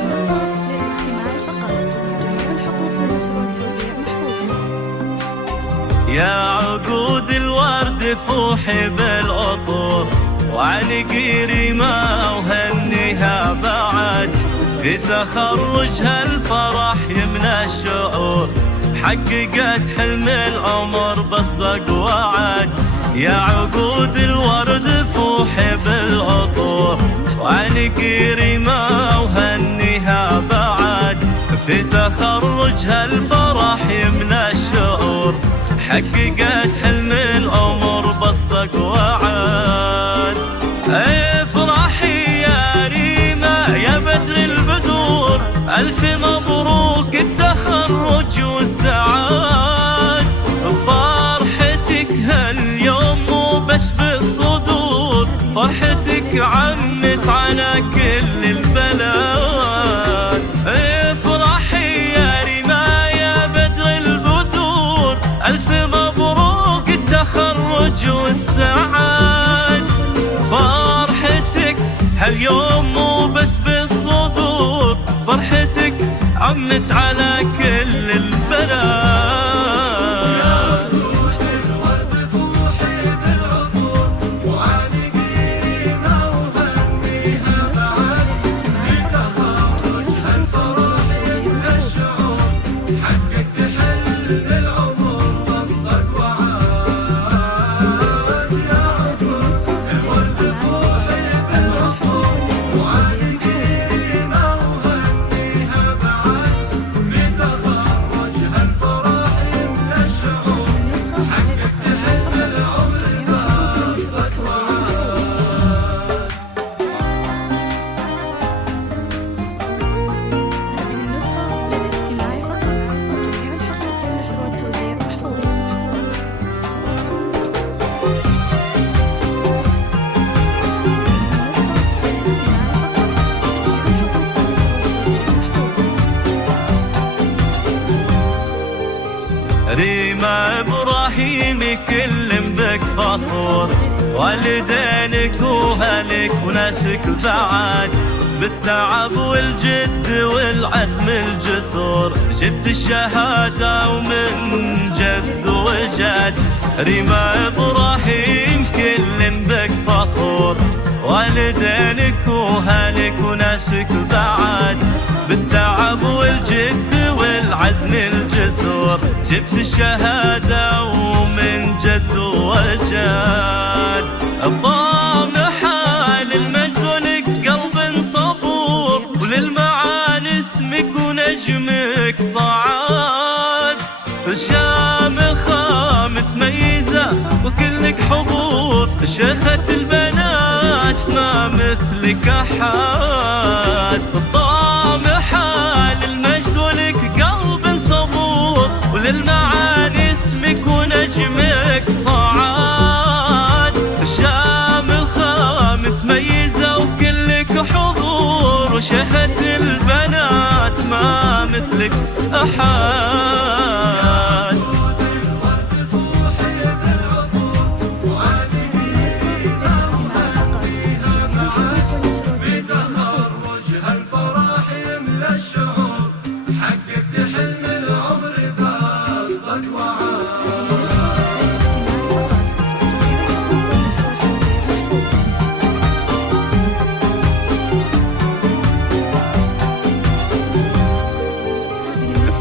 للاستماع فقط. جميع الحقوق والنشر والتوزيع محفوظة. يا عقود الورد فوحي بالعطور، وعلقي ريمة وهنيها بعد، في تخرجها الفرح يمنى الشعور، حققت حلم العمر بصدق وعد. يا عقود الورد فوحي بالعطور، وعلقي ريمة وهنيها بعد، في تخرجها الفرح يمنى الشعور، حققت حلم العمر بصدق وعد. افرحي يا ريمة يا بدر البدور، ألف مبروك التخرج والسعاد، فرحتك هاليوم مو بس بالصدور، فرحتك عمت على كل البلاد. افرحي يا ريمة يا بدر البدور، ألف مبروك التخرج والسعاد، فرحتك هاليوم مو بس بالصدور، فرحتك عمت على كل البلاد. ريمة إبراهيم كل بك فخور، والدينك وهلك وناسك بعد، بالتعب والجد والعزم الجسور، جبت الشهادة ومن جد وجد. ريمة إبراهيم كل بك فخور، والدينك وهلك وناسك بعد، بالتعب والجد والعزم الجسور، جبت الشهادة ومن جد وجد. الطامحة للمجد ولك قلب صبور، وللمعاني اسمك ونجمك صعاد، الشامخة متميزة وكلك حضور، شيخة البنات ما مثلك أحد. الطامحة للمجد ولك قلب صبور، وللمعاني اسمك ونجمك صعاد، الشامخة متميزة وكلك حضور، وشيخة البنات ما مثلك أحد.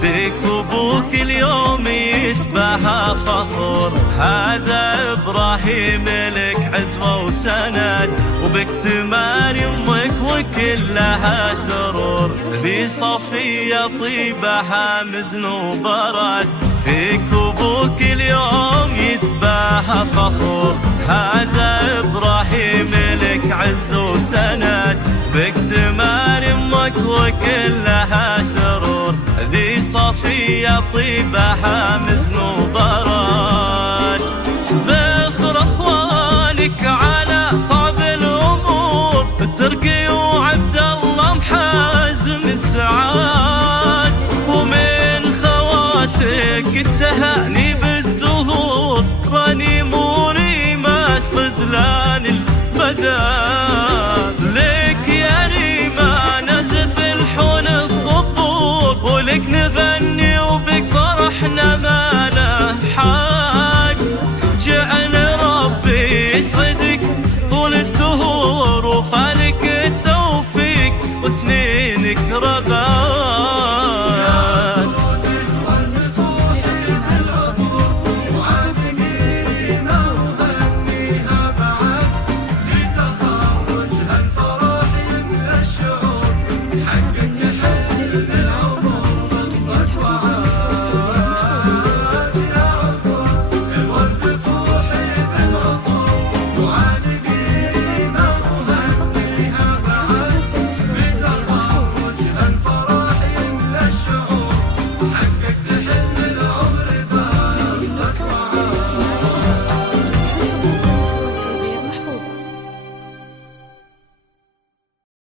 فيك أبوك اليوم يتباهى فخور، هذا إبراهيم لك عزوة وسند، وبك تماري أمك وكلها سرور، بصفية طيبها مزن وبرد. فيك أبوك اليوم يتباهى فخور، هذا إبراهيم لك عز وسند، بك تماري أمك وكلها سرور، ذي صفية طيبها مزن